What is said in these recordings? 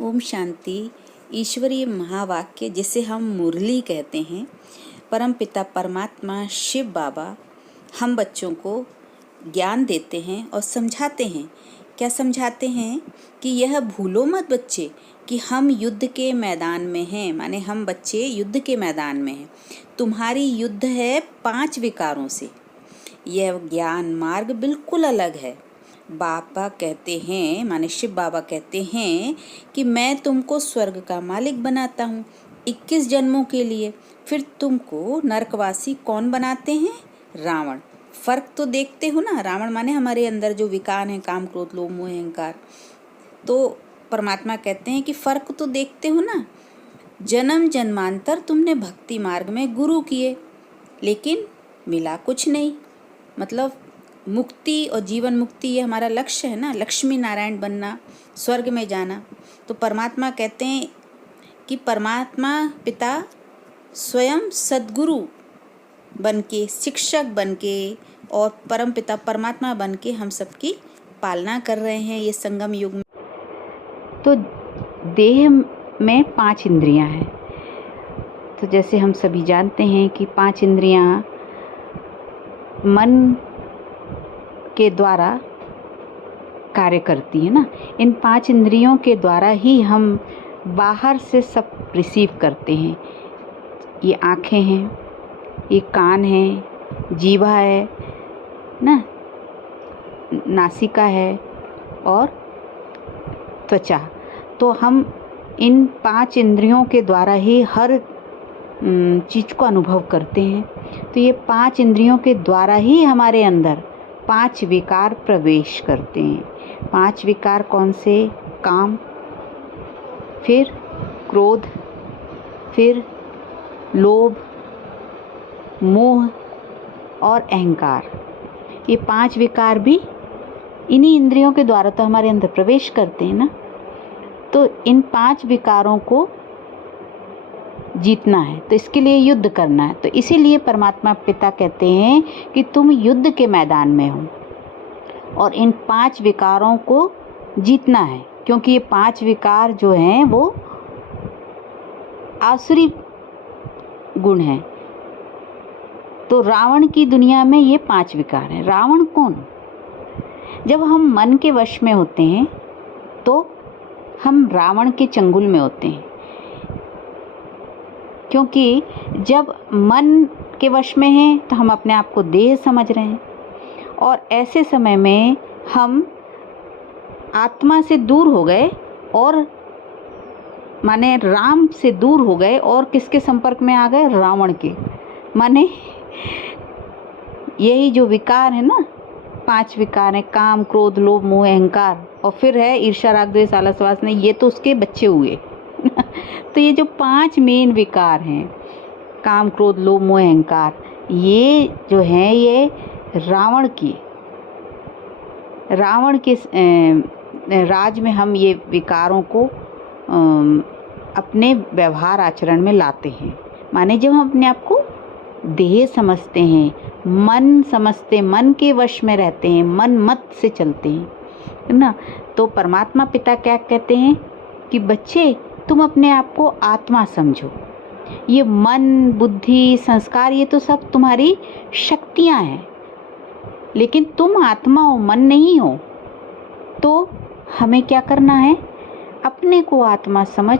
ओम शांति। ईश्वरीय महावाक्य जिसे हम मुरली कहते हैं, परमपिता परमात्मा शिव बाबा हम बच्चों को ज्ञान देते हैं और समझाते हैं। क्या समझाते हैं कि यह भूलो मत बच्चे कि हम युद्ध के मैदान में हैं, माने हम बच्चे युद्ध के मैदान में हैं। तुम्हारी युद्ध है 5 विकारों से। यह ज्ञान मार्ग बिल्कुल अलग है। बाबा कहते हैं, माने शिव बाबा कहते हैं कि मैं तुमको स्वर्ग का मालिक बनाता हूँ 21 जन्मों के लिए। फिर तुमको नरकवासी कौन बनाते हैं? रावण। फर्क तो देखते हो ना। रावण माने हमारे अंदर जो विकार हैं, काम क्रोध लोभ मोह अहंकार। तो परमात्मा कहते हैं कि फर्क तो देखते हो ना। जन्म जन्मांतर तुमने भक्ति मार्ग में गुरु किए, लेकिन मिला कुछ नहीं। मतलब मुक्ति और जीवन मुक्ति ये हमारा लक्ष्य है ना, लक्ष्मी नारायण बनना, स्वर्ग में जाना। तो परमात्मा कहते हैं कि परमात्मा पिता स्वयं सद्गुरु बनके, शिक्षक बनके और परम पिता परमात्मा बनके हम सबकी पालना कर रहे हैं ये संगम युग में। तो देह में 5 इंद्रियां हैं। तो जैसे हम सभी जानते हैं कि 5 इंद्रियां मन के द्वारा कार्य करती है ना। इन 5 इंद्रियों के द्वारा ही हम बाहर से सब रिसीव करते हैं। ये आँखें हैं, ये कान है, जीवा है ना, नासिका है और त्वचा। तो हम इन 5 इंद्रियों के द्वारा ही हर चीज़ को अनुभव करते हैं। तो ये 5 इंद्रियों के द्वारा ही हमारे अंदर 5 विकार प्रवेश करते हैं। 5 विकार कौन से? काम, फिर क्रोध, फिर लोभ, मोह और अहंकार। ये 5 विकार भी इन्हीं इंद्रियों के द्वारा तो हमारे अंदर प्रवेश करते हैं ना। तो इन 5 विकारों को जीतना है, तो इसके लिए युद्ध करना है। तो इसीलिए परमात्मा पिता कहते हैं कि तुम युद्ध के मैदान में हो और इन 5 विकारों को जीतना है, क्योंकि ये 5 विकार जो हैं वो आसुरी गुण हैं। तो रावण की दुनिया में ये 5 विकार हैं। रावण कौन? जब हम मन के वश में होते हैं तो हम रावण के चंगुल में होते हैं, क्योंकि जब मन के वश में हैं तो हम अपने आप को देह समझ रहे हैं और ऐसे समय में हम आत्मा से दूर हो गए और माने राम से दूर हो गए और किसके संपर्क में आ गए? रावण के। माने यही जो विकार है ना, 5 विकार हैं, काम क्रोध लोभ मोह अहंकार, और फिर है ईर्ष्या राग द्वेष आलस वासना, ये तो उसके बच्चे हुए। तो ये जो 5 मेन विकार हैं, काम क्रोध लोभ मोह अहंकार, ये जो हैं ये रावण के राज में हम ये विकारों को अपने व्यवहार आचरण में लाते हैं। माने जब हम अपने आप को देह समझते हैं, मन समझते, मन के वश में रहते हैं, मन मत से चलते हैं ना। तो परमात्मा पिता क्या कहते हैं कि बच्चे तुम अपने आप को आत्मा समझो। ये मन बुद्धि संस्कार ये तो सब तुम्हारी शक्तियां हैं, लेकिन तुम आत्मा हो, मन नहीं हो। तो हमें क्या करना है? अपने को आत्मा समझ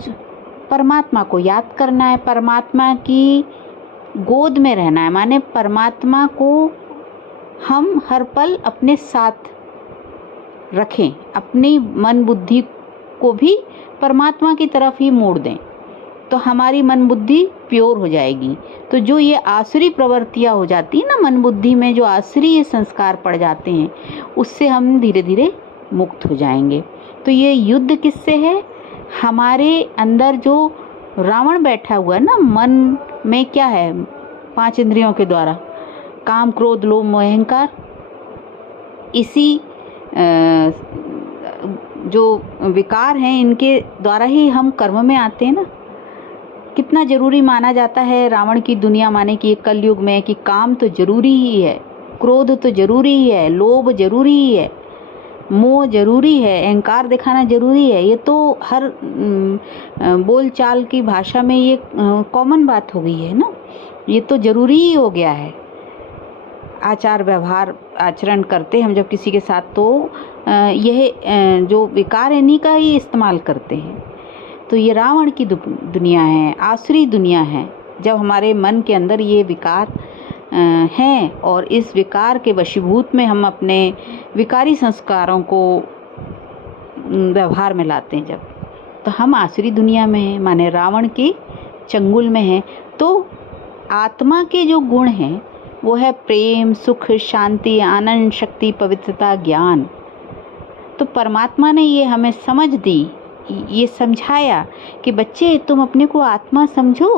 परमात्मा को याद करना है, परमात्मा की गोद में रहना है। माने परमात्मा को हम हर पल अपने साथ रखें, अपनी मन बुद्धि को भी परमात्मा की तरफ ही मोड़ दें, तो हमारी मन बुद्धि प्योर हो जाएगी। तो जो ये आसुरी प्रवृत्तियाँ हो जाती है ना मन बुद्धि में, जो आसुरी संस्कार पड़ जाते हैं, उससे हम धीरे धीरे मुक्त हो जाएंगे। तो ये युद्ध किससे है? हमारे अंदर जो रावण बैठा हुआ है ना, मन में क्या है? 5 इंद्रियों के द्वारा काम क्रोध लोभ मोह अहंकार, इसी जो विकार हैं इनके द्वारा ही हम कर्म में आते हैं ना। कितना जरूरी माना जाता है रावण की दुनिया, माने कि कलयुग में कि काम तो जरूरी ही है, क्रोध तो जरूरी ही है, लोभ जरूरी ही है, मोह जरूरी है, अहंकार दिखाना जरूरी है, ये तो हर बोल चाल की भाषा में ये कॉमन बात हो गई है ना, ये तो जरूरी ही हो गया है। आचार व्यवहार आचरण करते हम जब किसी के साथ, तो यह जो विकार है इन्हीं का ही इस्तेमाल करते हैं। तो ये रावण की दुनिया है, आसुरी दुनिया है। जब हमारे मन के अंदर ये विकार हैं और इस विकार के वशीभूत में हम अपने विकारी संस्कारों को व्यवहार में लाते हैं जब, तो हम आसुरी दुनिया में हैं, माने रावण के चंगुल में हैं। तो आत्मा के जो गुण हैं वो है प्रेम, सुख, शांति, आनंद, शक्ति, पवित्रता, ज्ञान। तो परमात्मा ने ये हमें समझ दी, ये समझाया कि बच्चे तुम अपने को आत्मा समझो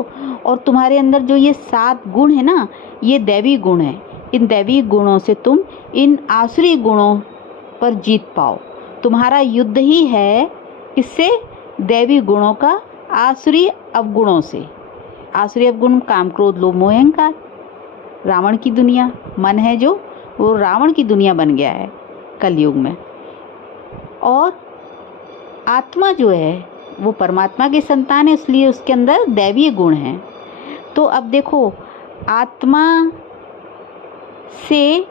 और तुम्हारे अंदर जो ये 7 गुण है ना, ये दैवी गुण है। इन दैवी गुणों से तुम इन आसुरी गुणों पर जीत पाओ। तुम्हारा युद्ध ही है किससे? दैवी गुणों का आसुरी अवगुणों से। आसुरी अवगुण काम, क्रोध, लोभ, मोह, अहंकार। रावण की दुनिया मन है जो, वो रावण की दुनिया बन गया है कलयुग में। और आत्मा जो है वो परमात्मा की संतान है, इसलिए उसके अंदर दैवीय गुण हैं। तो अब देखो, आत्मा से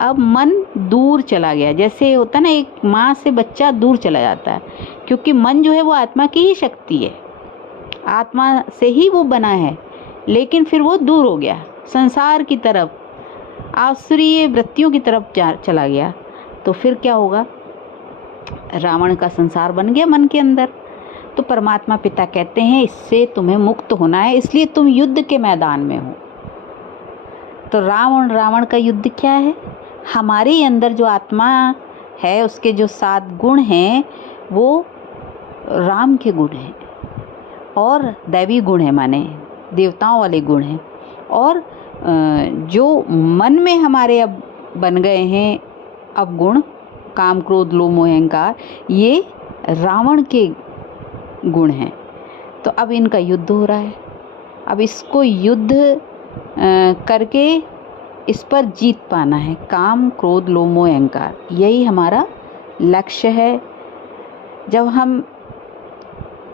अब मन दूर चला गया। जैसे होता ना, एक माँ से बच्चा दूर चला जाता है, क्योंकि मन जो है वो आत्मा की ही शक्ति है, आत्मा से ही वो बना है, लेकिन फिर वो दूर हो गया, संसार की तरफ, आसुरीय वृत्तियों की तरफ चला गया। तो फिर क्या होगा? रावण का संसार बन गया मन के अंदर। तो परमात्मा पिता कहते हैं इससे तुम्हें मुक्त होना है, इसलिए तुम युद्ध के मैदान में हो। तो रावण का युद्ध क्या है? हमारे अंदर जो आत्मा है उसके जो 7 गुण हैं वो राम के गुण हैं और दैवी गुण है, माने देवताओं वाले गुण हैं। और जो मन में हमारे अब बन गए हैं अवगुण, काम, क्रोध, लोभ, मोह, अहंकार, ये रावण के गुण हैं। तो अब इनका युद्ध हो रहा है। अब इसको युद्ध करके इस पर जीत पाना है। काम, क्रोध, लोभ, मोह, अहंकार, यही हमारा लक्ष्य है। जब हम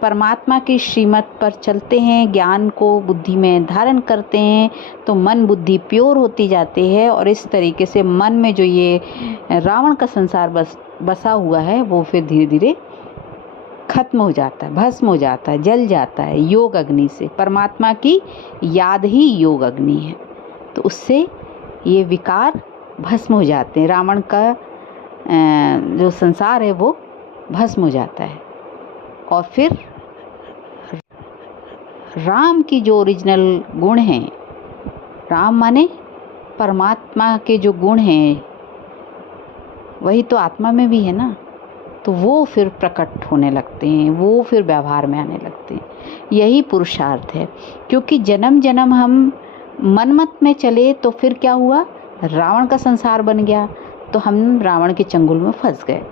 परमात्मा की श्रीमत पर चलते हैं, ज्ञान को बुद्धि में धारण करते हैं, तो मन बुद्धि प्योर होती जाती है और इस तरीके से मन में जो ये रावण का संसार बसा हुआ है वो फिर धीरे धीरे खत्म हो जाता है, भस्म हो जाता है, जल जाता है योग अग्नि से। परमात्मा की याद ही योग अग्नि है, तो उससे ये विकार भस्म हो जाते हैं। रावण का जो संसार है वो भस्म हो जाता है और फिर राम की जो ओरिजिनल गुण हैं, राम माने परमात्मा के जो गुण हैं वही तो आत्मा में भी है ना, तो वो फिर प्रकट होने लगते हैं, वो फिर व्यवहार में आने लगते हैं। यही पुरुषार्थ है। क्योंकि जन्म जन्म हम मनमत में चले तो फिर क्या हुआ? रावण का संसार बन गया, तो हम रावण के चंगुल में फंस गए।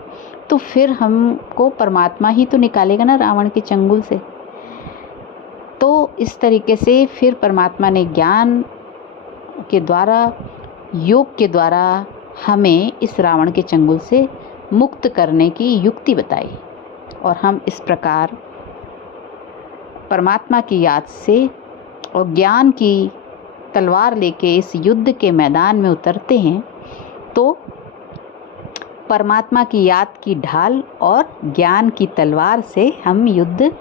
तो फिर हमको परमात्मा ही तो निकालेगा ना रावण के चंगुल से। तो इस तरीके से फिर परमात्मा ने ज्ञान के द्वारा, योग के द्वारा हमें इस रावण के चंगुल से मुक्त करने की युक्ति बताई और हम इस प्रकार परमात्मा की याद से और ज्ञान की तलवार लेके इस युद्ध के मैदान में उतरते हैं। तो परमात्मा की याद की ढाल और ज्ञान की तलवार से हम युद्ध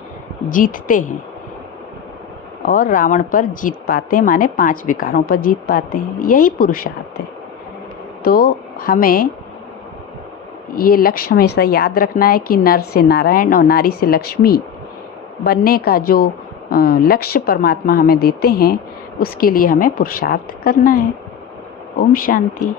जीतते हैं और रावण पर जीत पाते हैं, माने 5 विकारों पर जीत पाते हैं। यही पुरुषार्थ है। तो हमें ये लक्ष्य हमेशा याद रखना है कि नर से नारायण और नारी से लक्ष्मी बनने का जो लक्ष्य परमात्मा हमें देते हैं, उसके लिए हमें पुरुषार्थ करना है। ओम शांति।